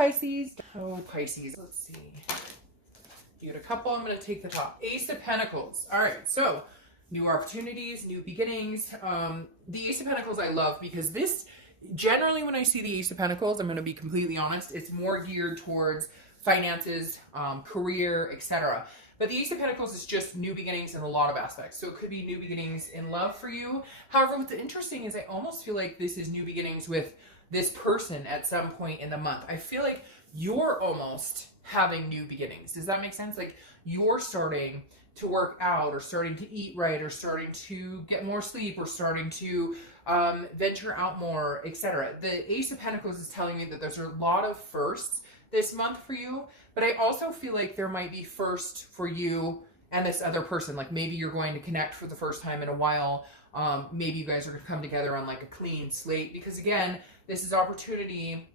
Pisces. Oh, Pisces. Let's see. You got a couple. I'm going to take the top. Ace of Pentacles. All right. So new opportunities, new beginnings. The Ace of Pentacles I love because this, generally when I see the Ace of Pentacles, I'm going to be completely honest, it's more geared towards finances, career, etc. But the Ace of Pentacles is just new beginnings in a lot of aspects. So it could be new beginnings in love for you. However, what's interesting is I almost feel like this is new beginnings with this person at some point in the month. I feel like you're almost having new beginnings. Does that make sense? Like you're starting to work out or starting to eat right or starting to get more sleep or starting to venture out more, etc. The Ace of Pentacles is telling me that there's a lot of firsts this month for you, but I also feel like there might be first for you and this other person. Like maybe you're going to connect for the first time in a while. Maybe you guys are going to come together on like a clean slate because again, this is opportunity,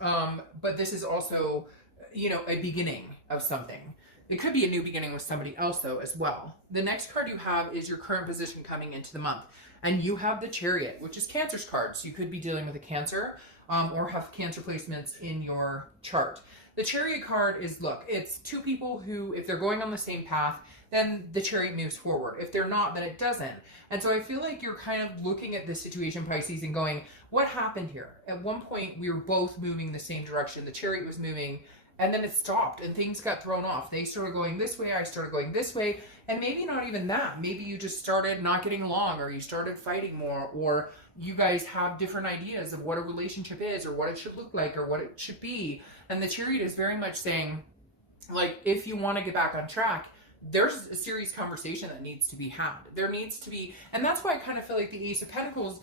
but this is also, you know, a beginning of something. It could be a new beginning with somebody else though as well. The next card you have is your current position coming into the month. And you have the Chariot, which is Cancer's card. So you could be dealing with a Cancer or have Cancer placements in your chart. The Chariot card is, look, it's two people who, if they're going on the same path, then the Chariot moves forward. If they're not, then it doesn't. And so I feel like you're kind of looking at this situation, Pisces, and going, what happened here? At one point, we were both moving the same direction. The Chariot was moving, and then it stopped, and things got thrown off. They started going this way, I started going this way, and maybe not even that. Maybe you just started not getting along, or you started fighting more, or you guys have different ideas of what a relationship is, or what it should look like, or what it should be. And the Chariot is very much saying, like, if you want to get back on track, there's a serious conversation that needs to be had. There needs to be, and that's why I kind of feel like the Ace of Pentacles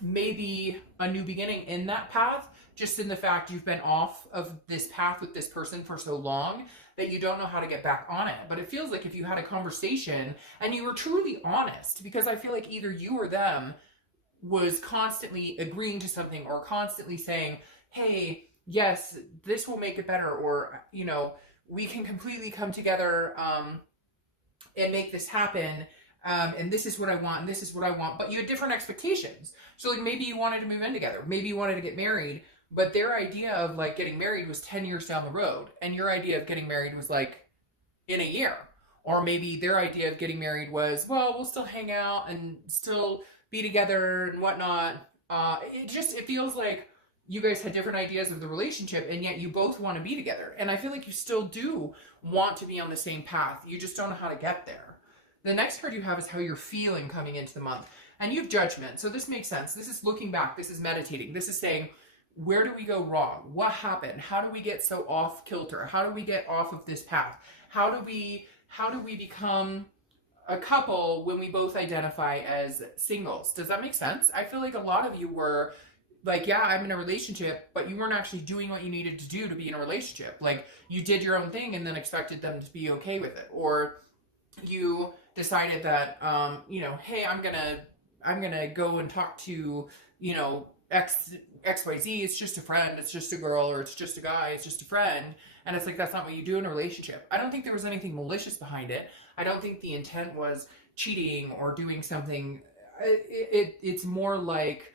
may be a new beginning in that path, just in the fact you've been off of this path with this person for so long that you don't know how to get back on it. But it feels like if you had a conversation and you were truly honest, because I feel like either you or them was constantly agreeing to something or constantly saying, hey, yes, this will make it better, or, you know, we can completely come together and make this happen. And this is what I want, and this is what I want. But you had different expectations. So like maybe you wanted to move in together. Maybe you wanted to get married. But their idea of like getting married was 10 years down the road. And your idea of getting married was like in a year. Or maybe their idea of getting married was, well, we'll still hang out and still be together and whatnot. It feels like you guys had different ideas of the relationship, and yet you both want to be together. And I feel like you still do want to be on the same path. You just don't know how to get there. The next card you have is how you're feeling coming into the month. And you have Judgment. So this makes sense. This is looking back. This is meditating. This is saying, where do we go wrong? What happened? How do we get so off kilter? How do we get off of this path? How do we become a couple when we both identify as singles? Does that make sense? I feel like a lot of you were like, yeah, I'm in a relationship, but you weren't actually doing what you needed to do to be in a relationship. Like you did your own thing and then expected them to be okay with it. Or you decided that, you know, hey, I'm gonna go and talk to, you know, XYZ, it's just a friend, it's just a girl, or it's just a guy, it's just a friend. And it's like, that's not what you do in a relationship. I don't think there was anything malicious behind it. I don't think the intent was cheating or doing something. It's more like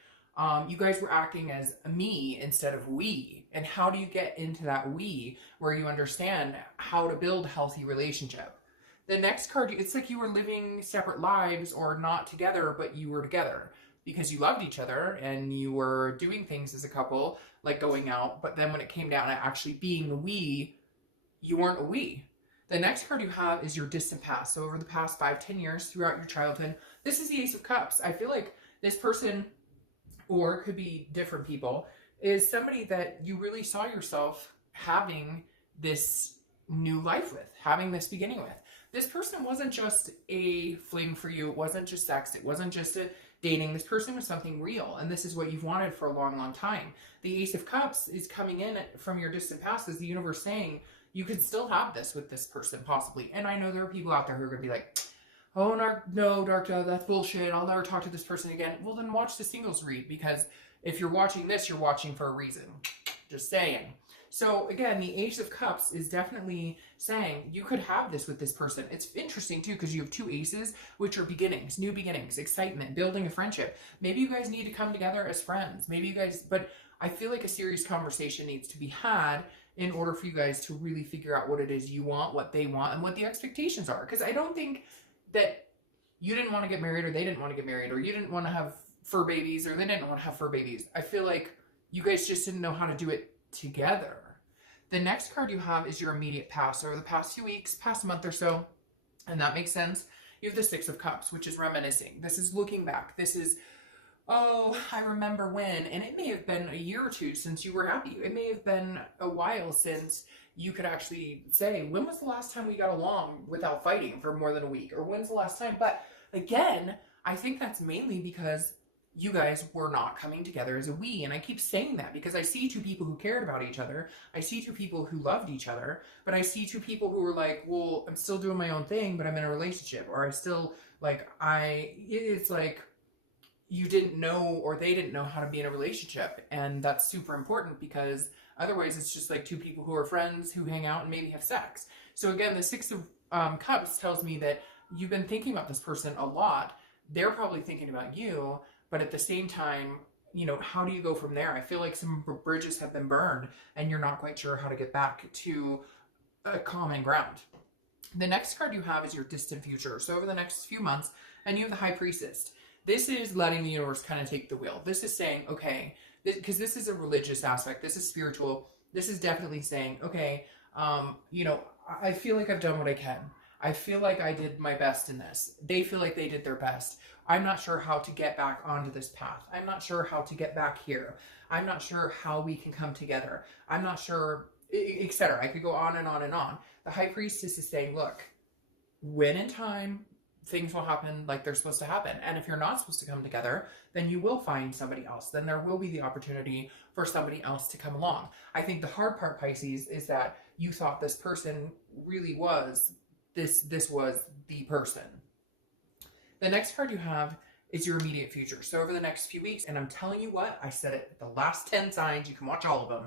you guys were acting as me instead of we. And how do you get into that we where you understand how to build a healthy relationship? The next card, it's like you were living separate lives or not together, but you were together because you loved each other and you were doing things as a couple, like going out. But then when it came down to actually being a we, you weren't a we. The next card you have is your distant past. So over the past 5-10 years throughout your childhood, this is the Ace of Cups. I feel like this person, or it could be different people, is somebody that you really saw yourself having this new life with, having this beginning with. This person wasn't just a fling for you. It wasn't just sex. It wasn't just a dating. This person was something real. And this is what you've wanted for a long, long time. The Ace of Cups is coming in from your distant past as the universe saying, you could still have this with this person possibly. And I know there are people out there who are going to be like, oh, no, Dark Dove, that's bullshit. I'll never talk to this person again. Well, then watch the singles read, because if you're watching this, you're watching for a reason. Just saying. So again, the Ace of Cups is definitely saying you could have this with this person. It's interesting too, because you have two aces, which are beginnings, new beginnings, excitement, building a friendship. Maybe you guys need to come together as friends. Maybe you guys, but I feel like a serious conversation needs to be had in order for you guys to really figure out what it is you want, what they want, and what the expectations are. Because I don't think that you didn't want to get married or they didn't want to get married, or you didn't want to have fur babies or they didn't want to have fur babies. I feel like you guys just didn't know how to do it together. The next card you have is your immediate past. So over the past few weeks, past month or so, and that makes sense. You have the Six of Cups, which is reminiscing. This is looking back. This is, oh, I remember when, and it may have been a year or two since you were happy. It may have been a while since you could actually say, when was the last time we got along without fighting for more than a week? Or when's the last time? But again, I think that's mainly because you guys were not coming together as a we. And I keep saying that because I see two people who cared about each other. I see two people who loved each other, but I see two people who were like, well, I'm still doing my own thing, but I'm in a relationship. Or I still, like, it's like you didn't know, or they didn't know how to be in a relationship. And that's super important, because otherwise it's just like two people who are friends who hang out and maybe have sex. So again, the Six of Cups tells me that you've been thinking about this person a lot. They're probably thinking about you. But at the same time, you know, how do you go from there? I feel like some bridges have been burned and you're not quite sure how to get back to a common ground. The next card you have is your distant future. So over the next few months, and you have the High Priestess. This is letting the universe kind of take the wheel. This is saying, okay, because this is a religious aspect. This is spiritual. This is definitely saying, okay, you know, I feel like I've done what I can. I feel like I did my best in this. They feel like they did their best. I'm not sure how to get back onto this path. I'm not sure how to get back here. I'm not sure how we can come together. I'm not sure, etc. I could go on and on and on. The High Priestess is saying, look, when in time, things will happen like they're supposed to happen. And if you're not supposed to come together, then you will find somebody else. Then there will be the opportunity for somebody else to come along. I think the hard part, Pisces, is that you thought this person really was, this was the person. The next card you have is your immediate future. So over the next few weeks, and I'm telling you what, I said it, the last 10 signs, you can watch all of them.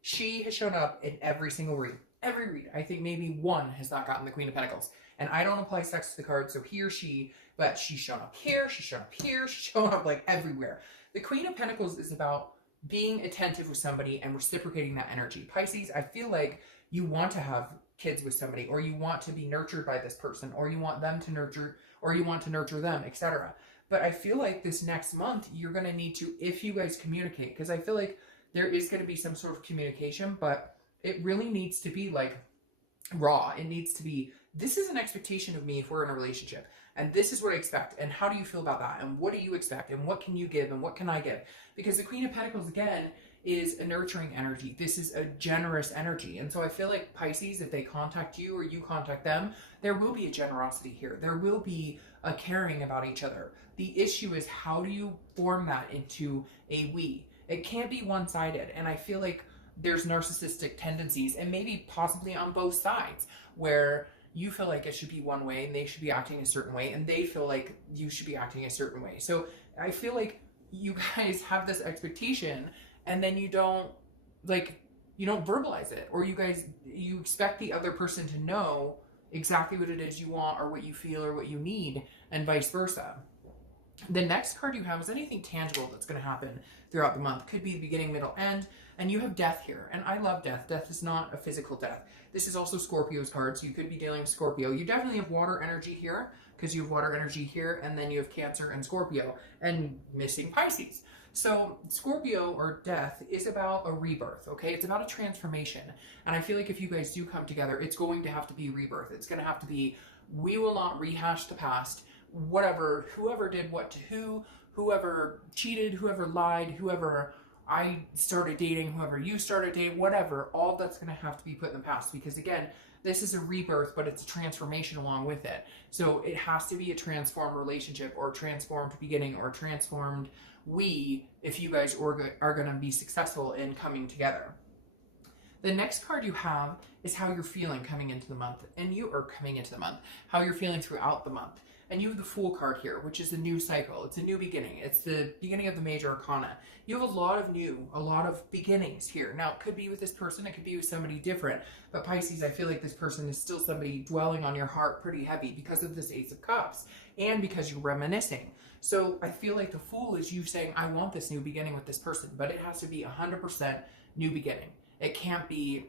She has shown up in every single read. Every read. I think maybe one has not gotten the Queen of Pentacles. And I don't apply sex to the card, so he or she, but she's shown up here, she's shown up here, she's shown up like everywhere. The Queen of Pentacles is about being attentive with somebody and reciprocating that energy. Pisces, I feel like you want to have kids with somebody, or you want to be nurtured by this person, or you want them to nurture, or you want to nurture them, etc. But I feel like this next month, you're going to need to, if you guys communicate, because I feel like there is going to be some sort of communication, but it really needs to be like raw. It needs to be, this is an expectation of me if we're in a relationship, and this is what I expect, and how do you feel about that, and what do you expect, and what can you give, and what can I give? Because the Queen of Pentacles, again, is a nurturing energy. This is a generous energy. And so I feel like Pisces, if they contact you or you contact them, there will be a generosity here. There will be a caring about each other. The issue is, how do you form that into a we? It can't be one-sided. And I feel like there's narcissistic tendencies, and maybe possibly on both sides, where you feel like it should be one way and they should be acting a certain way, and they feel like you should be acting a certain way. So I feel like you guys have this expectation, and then you don't verbalize it, or you expect the other person to know exactly what it is you want, or what you feel, or what you need, and vice versa. The next card you have is anything tangible that's going to happen throughout the month. Could be the beginning, middle, end, and you have death here. And I love death. Death is not a physical death. This is also Scorpio's card, so you could be dealing with Scorpio. You definitely have water energy here, because you have water energy here, and then you have Cancer and Scorpio, and missing Pisces. So Scorpio, or death, is about a rebirth, okay? It's about a transformation. And I feel like if you guys do come together, it's going to have to be rebirth. It's going to have to be, we will not rehash the past. Whatever, whoever did what to who, whoever cheated, whoever lied, whoever I started dating, whoever you started dating, whatever, all that's going to have to be put in the past. Because again, this is a rebirth, but it's a transformation along with it. So it has to be a transformed relationship, or a transformed beginning, or a transformed we, if you guys are going to be successful in coming together. The next card you have is how you're feeling coming into the month, and how you're feeling throughout the month. And you have the Fool card here, which is a new cycle. It's a new beginning. It's the beginning of the major arcana. You have a lot of beginnings here. Now, it could be with this person. It could be with somebody different. But Pisces, I feel like this person is still somebody dwelling on your heart pretty heavy because of this Ace of Cups and because you're reminiscing. So I feel like the Fool is you saying, I want this new beginning with this person, but it has to be 100% new beginning. It can't be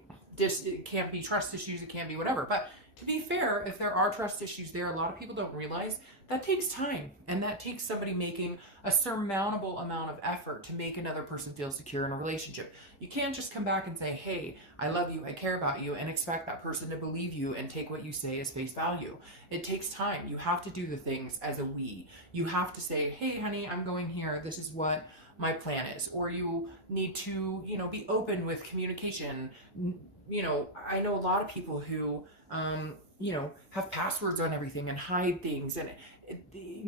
trust issues. It can't be whatever. But to be fair, if there are trust issues there, a lot of people don't realize that takes time, and that takes somebody making a surmountable amount of effort to make another person feel secure in a relationship. You can't just come back and say, hey, I love you, I care about you, and expect that person to believe you and take what you say as face value. It takes time. You have to do the things as a we. You have to say, hey, honey, I'm going here. This is what my plan is. Or you need to, be open with communication. I know a lot of people who, have passwords on everything and hide things, and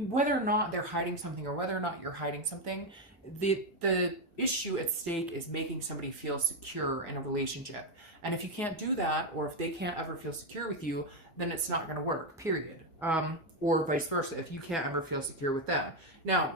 whether or not they're hiding something or whether or not you're hiding something, the issue at stake is making somebody feel secure in a relationship. And if you can't do that, or if they can't ever feel secure with you, then it's not going to work, period. Or vice versa, if you can't ever feel secure with them. Now,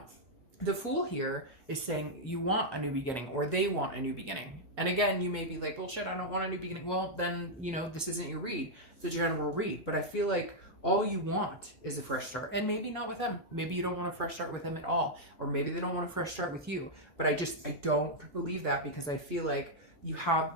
the Fool here is saying you want a new beginning, or they want a new beginning. And again, you may be like, bullshit, I don't want a new beginning. Well, then, this isn't your read. It's a general read. But I feel like all you want is a fresh start. And maybe not with them. Maybe you don't want a fresh start with them at all. Or maybe they don't want a fresh start with you. But I don't believe that, because I feel like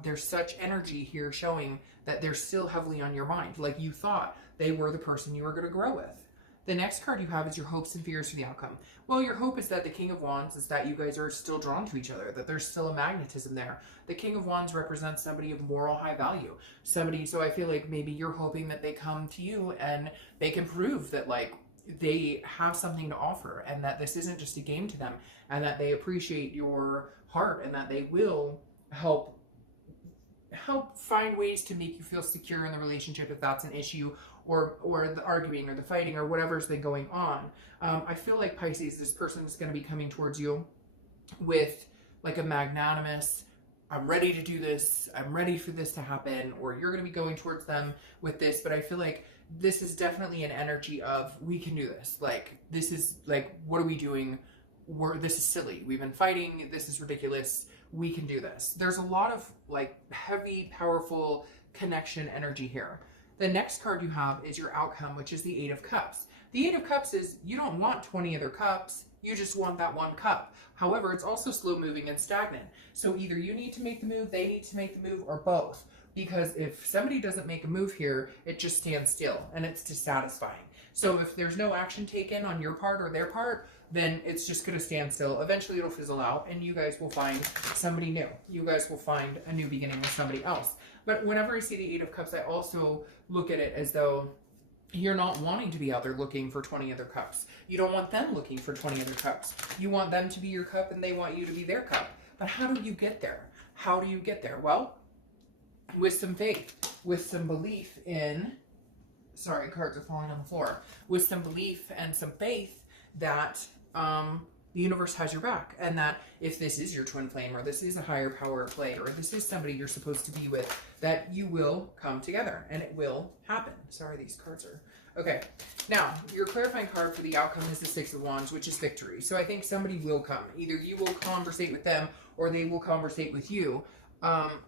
there's such energy here showing that they're still heavily on your mind. Like you thought they were the person you were going to grow with. The next card you have is your hopes and fears for the outcome. Well, your hope is that the King of Wands is that you guys are still drawn to each other, that there's still a magnetism there. The King of Wands represents somebody of moral high value. So I feel like maybe you're hoping that they come to you and they can prove that, like, they have something to offer, and that this isn't just a game to them, and that they appreciate your heart, and that they will help find ways to make you feel secure in the relationship if that's an issue, or the arguing or the fighting or whatever's been going on. I feel like Pisces, this person is going to be coming towards you with like a magnanimous, I'm ready to do this, I'm ready for this to happen, or you're going to be going towards them with this. But I feel like this is definitely an energy of, we can do this. Like, this is like, what are we doing? This is silly. We've been fighting. This is ridiculous. We can do this. There's a lot of like heavy, powerful connection energy here. The next card you have is your outcome, which is the Eight of Cups. The Eight of Cups is, you don't want 20 other cups. You just want that one cup. However, it's also slow moving and stagnant. So either you need to make the move, they need to make the move, or both. Because if somebody doesn't make a move here, it just stands still, and it's dissatisfying. So if there's no action taken on your part or their part, then it's just going to stand still. Eventually it'll fizzle out, and you guys will find somebody new. You guys will find a new beginning with somebody else. But whenever I see the Eight of Cups, I also look at it as though you're not wanting to be out there looking for 20 other cups. You don't want them looking for 20 other cups. You want them to be your cup, and they want you to be their cup. But how do you get there? How do you get there? Well, with some faith, with some belief in, sorry, cards are falling on the floor, with some belief and some faith that the universe has your back, and that if this is your twin flame, or this is a higher power at play, or this is somebody you're supposed to be with, that you will come together and it will happen. Sorry, these cards are okay. Now, your clarifying card for the outcome is the Six of Wands, which is victory. So I think somebody will come. Either you will conversate with them, or they will conversate with you.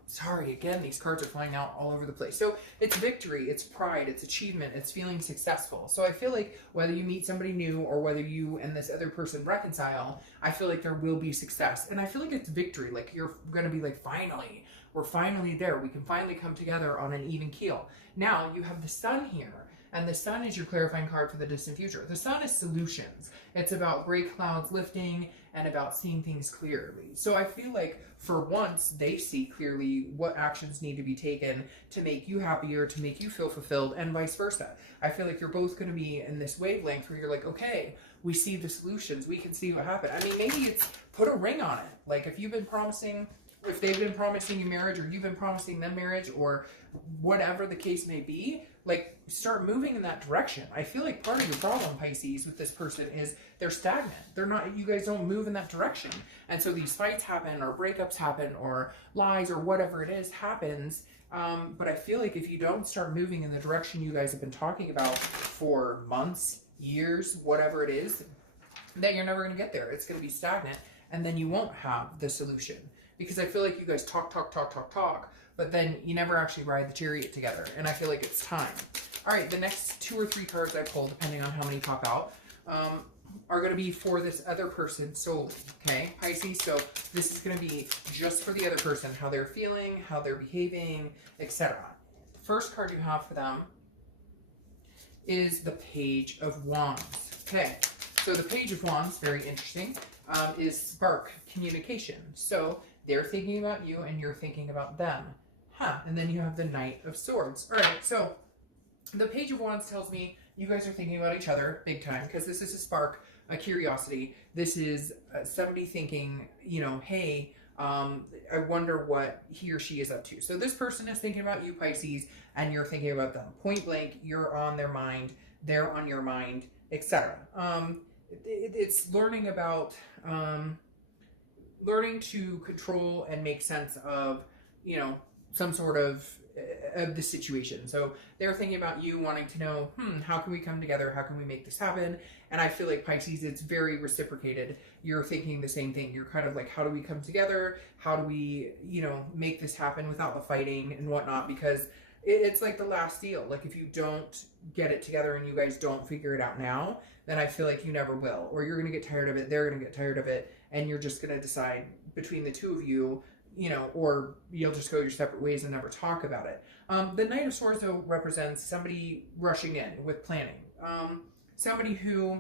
Sorry, again, these cards are flying out all over the place. So it's victory, it's pride, it's achievement, it's feeling successful. So I feel like whether you meet somebody new or whether you and this other person reconcile, I feel like there will be success. And I feel like it's victory. Like, you're going to be like, finally, we're finally there. We can finally come together on an even keel. Now you have the Sun here. And the Sun is your clarifying card for the distant future. The Sun is solutions. It's about gray clouds lifting and about seeing things clearly. So I feel like for once they see clearly what actions need to be taken to make you happier, to make you feel fulfilled, and vice versa. I feel like you're both going to be in this wavelength where you're like, okay, we see the solutions. We can see what happened. I mean, maybe it's put a ring on it. Like, if you've been promising, if they've been promising you marriage, or you've been promising them marriage, or whatever the case may be, like, start moving in that direction. I feel like part of your problem, Pisces, with this person is they're stagnant. They're not, you guys don't move in that direction. And so these fights happen, or breakups happen, or lies, or whatever it is happens. But I feel like if you don't start moving in the direction you guys have been talking about for months, years, whatever it is, that you're never going to get there. It's going to be stagnant, and then you won't have the solution. Because I feel like you guys talk, but then you never actually ride the chariot together. And I feel like it's time. All right, the next 2 or 3 cards I pull, depending on how many pop out, are going to be for this other person solely, okay, Pisces? So this is going to be just for the other person, how they're feeling, how they're behaving, etc. The first card you have for them is the Page of Wands. Okay, so the Page of Wands, very interesting, is spark communication. So they're thinking about you and you're thinking about them. And then you have the Knight of Swords. All right, so the Page of Wands tells me you guys are thinking about each other big time, because this is a spark, a curiosity. This is somebody thinking, you know, hey, I wonder what he or she is up to. So this person is thinking about you, Pisces, and you're thinking about them. Point blank, you're on their mind, they're on your mind, etc. It's learning about, learning to control and make sense of, you know, some sort of the situation. So they're thinking about you, wanting to know, how can we come together? How can we make this happen? And I feel like Pisces, it's very reciprocated. You're thinking the same thing. You're kind of like, how do we come together? How do we, you know, make this happen without the fighting and whatnot? Because it's like the last deal. Like if you don't get it together and you guys don't figure it out now, then I feel like you never will. Or you're going to get tired of it. They're going to get tired of it. And you're just going to decide between the two of you, you know, or you'll just go your separate ways and never talk about it. The Knight of Swords, though, represents somebody rushing in with planning. Somebody who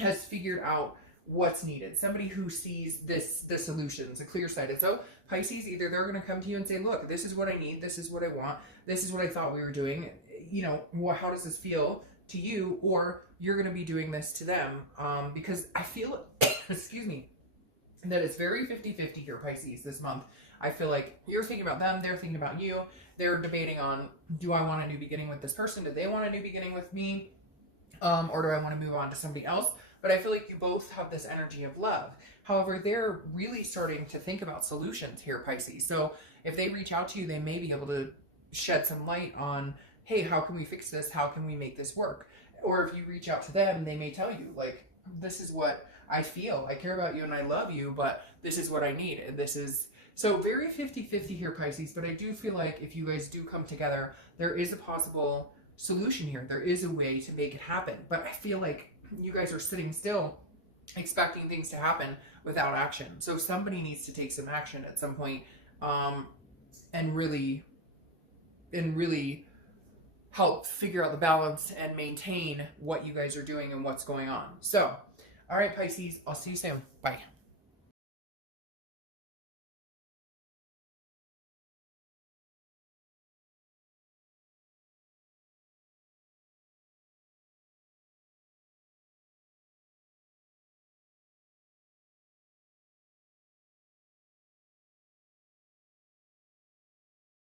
has figured out what's needed. Somebody who sees the solutions, a clear-sighted. So Pisces, either they're going to come to you and say, look, this is what I need. This is what I want. This is what I thought we were doing. You know, how does this feel to you? Or you're going to be doing this to them. Because I feel, excuse me, that it's very 50-50 here, Pisces, this month. I feel like you're thinking about them, they're thinking about you. They're debating on, do I want a new beginning with this person? Do they want a new beginning with me? Or do I want to move on to somebody else? But I feel like you both have this energy of love. However, they're really starting to think about solutions here, Pisces. So if they reach out to you, they may be able to shed some light on, hey, how can we fix this? How can we make this work? Or if you reach out to them, they may tell you, like, this is what I feel. I care about you and I love you, but this is what I need. And this is, so very 50-50 here, Pisces. But I do feel like if you guys do come together, there is a possible solution here. There is a way to make it happen. But I feel like you guys are sitting still, expecting things to happen without action. So somebody needs to take some action at some point, and really help figure out the balance and maintain what you guys are doing and what's going on. So, all right, Pisces, I'll see you soon. Bye.